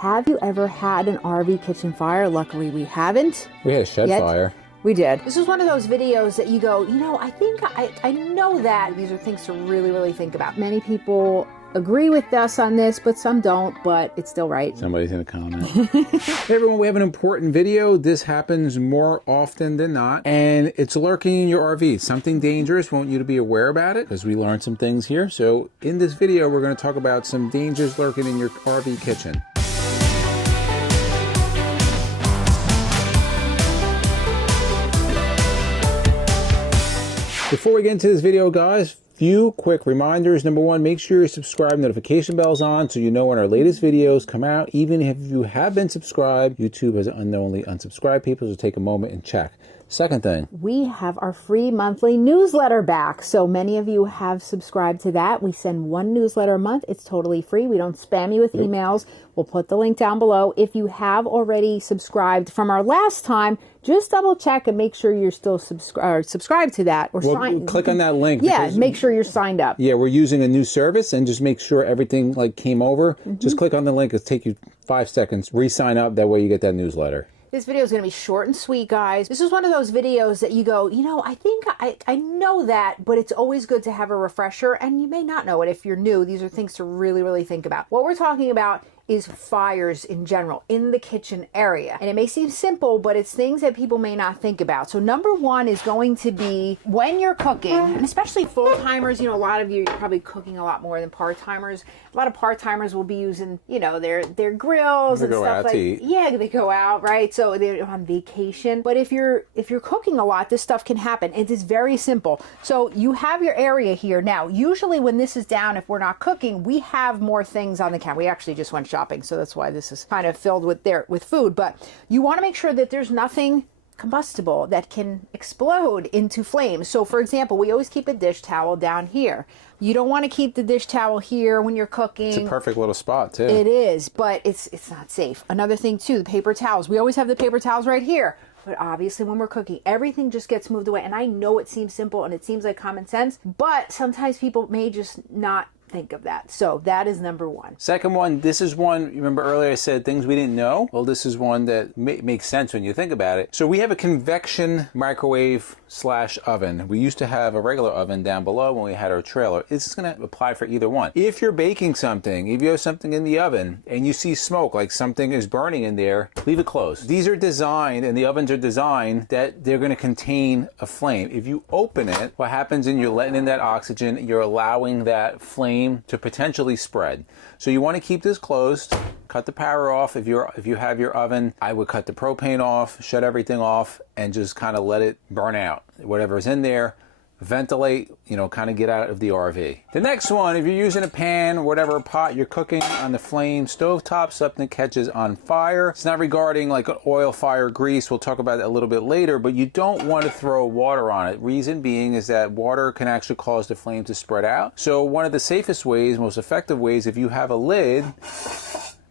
Have you ever had an RV kitchen fire? Luckily we haven't. We had a shed fire. We did. This is one of those videos that you go, you know, I think I know that. These are things to really think about. Many people agree with us on this, but some don't, but it's still right. Somebody's gonna comment. Hey everyone, we have an important video. This happens more often than not, and it's lurking in your RV. Something dangerous. Want you to be aware about it, because we learned some things here. So in this video, we're gonna talk about some dangers lurking in your RV kitchen. Before we get into this video, guys, few quick reminders. Number one, make sure you're subscribed, notification bell's on so you know when our latest videos come out. Even if you have been subscribed, YouTube has unknowingly unsubscribed people, so take a moment and check. Second thing, we have our free monthly newsletter back. So many of you have subscribed to that. We send one newsletter a month. It's totally free. We don't spam you with emails. We'll put the link down below. If you have already subscribed from our last time, just double check and make sure you're still subscribed to that. Or click on that link. Yeah, make sure you're signed up. Yeah, we're using a new service, and just make sure everything came over. Just click on the link. It'll take you 5 seconds. Re-sign up. That way you get that newsletter. This video is going to be short and sweet, guys. This is one of those videos that you go, you know, I think I know that, but it's always good to have a refresher, and you may not know it if you're new. These are things to really think about. What we're talking about is fires in general in the kitchen area. And it may seem simple, but it's things that people may not think about. So number one is going to be when you're cooking, and especially full-timers, you know, a lot of you are probably cooking a lot more than part-timers. A lot of part-timers will be using, you know, their grills and stuff like that. Yeah, they go out, right? So they're on vacation. But if you're cooking a lot, this stuff can happen. It is very simple. So you have your area here. Now, usually when this is down, if we're not cooking, we have more things on the counter. We actually just went shopping, so that's why this is kind of filled with food. But you want to make sure that there's nothing combustible that can explode into flames. So for example, we always keep a dish towel down here. You don't want to keep the dish towel here when you're cooking. It's a perfect little spot too. It is, but it's not safe. Another thing too, the paper towels. We always have the paper towels right here. But obviously when we're cooking, everything just gets moved away. And I know it seems simple and it seems like common sense, but sometimes people may just not think of that. So that is number one. Second one, this is one, you remember earlier I said things we didn't know? Well, this is one that makes sense when you think about it. So we have a convection microwave / oven. We used to have a regular oven down below when we had our trailer. It's going to apply for either one. If you're baking something, if you have something in the oven and you see smoke, like something is burning in there, leave it closed. These are designed, and the ovens are designed that they're going to contain a flame. If you open it, what happens is you're letting in that oxygen, you're allowing that flame to potentially spread. So you want to keep this closed. Cut the power off. If you have your oven, I would cut the propane off, shut everything off, and just kind of let it burn out. Whatever's in there, ventilate, you know, kind of get out of the RV. The next one, if you're using a pan or whatever pot you're cooking on the flame, stovetop, something catches on fire. It's not regarding like an oil, fire, grease. We'll talk about that a little bit later, but you don't want to throw water on it. Reason being is that water can actually cause the flame to spread out. So one of the safest ways, most effective ways, if you have a lid,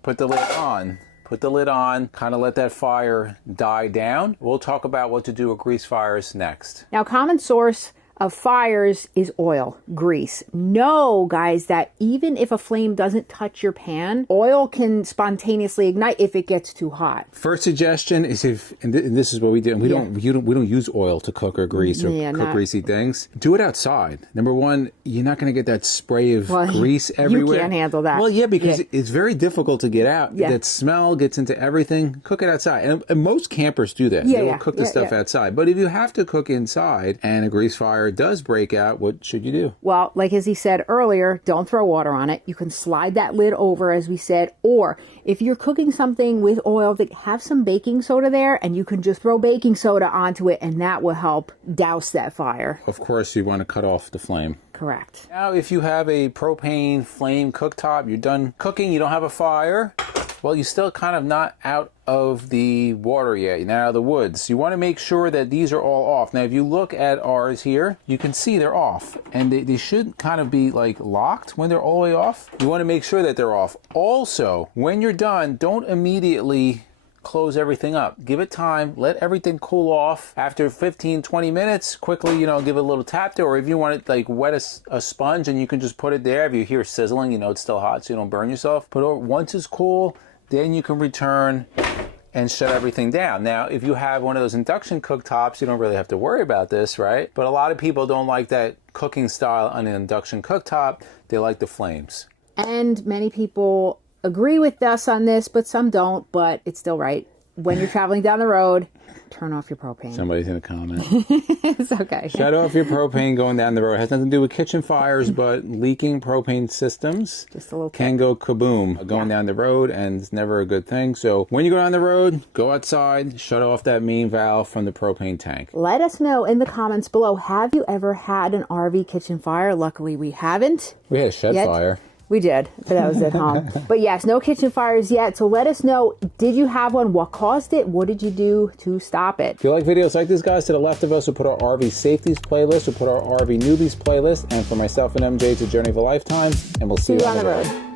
put the lid on. Put the lid on, kind of let that fire die down. We'll talk about what to do with grease fires next. Now, common source of fires is oil, grease. Know, guys, that even if a flame doesn't touch your pan, oil can spontaneously ignite if it gets too hot. First suggestion is and this is what we do. We don't use oil to cook or grease or cook greasy things. Do it outside. Number one, you're not going to get that spray of grease everywhere. You can't handle that. Well, yeah, because it's very difficult to get out. Yeah. That smell gets into everything. Cook it outside, and most campers do that. They will cook the stuff outside. But if you have to cook inside and a grease fire does break out, what should you do? Well, like as he said earlier, don't throw water on it. You can slide that lid over, as we said, or if you're cooking something with oil, have some baking soda there, and you can just throw baking soda onto it, and that will help douse that fire. Of course, you want to cut off the flame. Correct. Now, if you have a propane flame cooktop, you're done cooking, you don't have a fire, well, you're still kind of not out of the water yet. You're not out of the woods. You want to make sure that these are all off. Now, if you look at ours here, you can see they're off. And they should kind of be like locked when they're all the way off. You want to make sure that they're off. Also, when you're done, don't immediately close everything up. Give it time, let everything cool off. After 15-20 minutes, quickly, you know, give it a little tap to, or if you want it like wet a sponge, and you can just put it there. If you hear sizzling, you know it's still hot, so you don't burn yourself. But once it's cool, then you can return and shut everything down. Now, if you have one of those induction cooktops, you don't really have to worry about this, right? But a lot of people don't like that cooking style on an induction cooktop. They like the flames. And many people agree with us on this, but some don't, but it's still right. When you're traveling down the road, turn off your propane. Somebody's going to comment. It's okay. Shut off your propane going down the road. It has nothing to do with kitchen fires, but leaking propane systems Just a little can go kaboom going down the road, and it's never a good thing. So when you go down the road, go outside, shut off that main valve from the propane tank. Let us know in the comments below, have you ever had an RV kitchen fire? Luckily, we haven't. We had a shed fire. We did, but that was at home. But yes, no kitchen fires yet. So let us know, did you have one? What caused it? What did you do to stop it? If you like videos like this, guys, to the left of us, we'll put our RV safeties playlist, we'll put our RV newbies playlist, and for myself and MJ, it's a journey of a lifetime, and we'll see you on the road.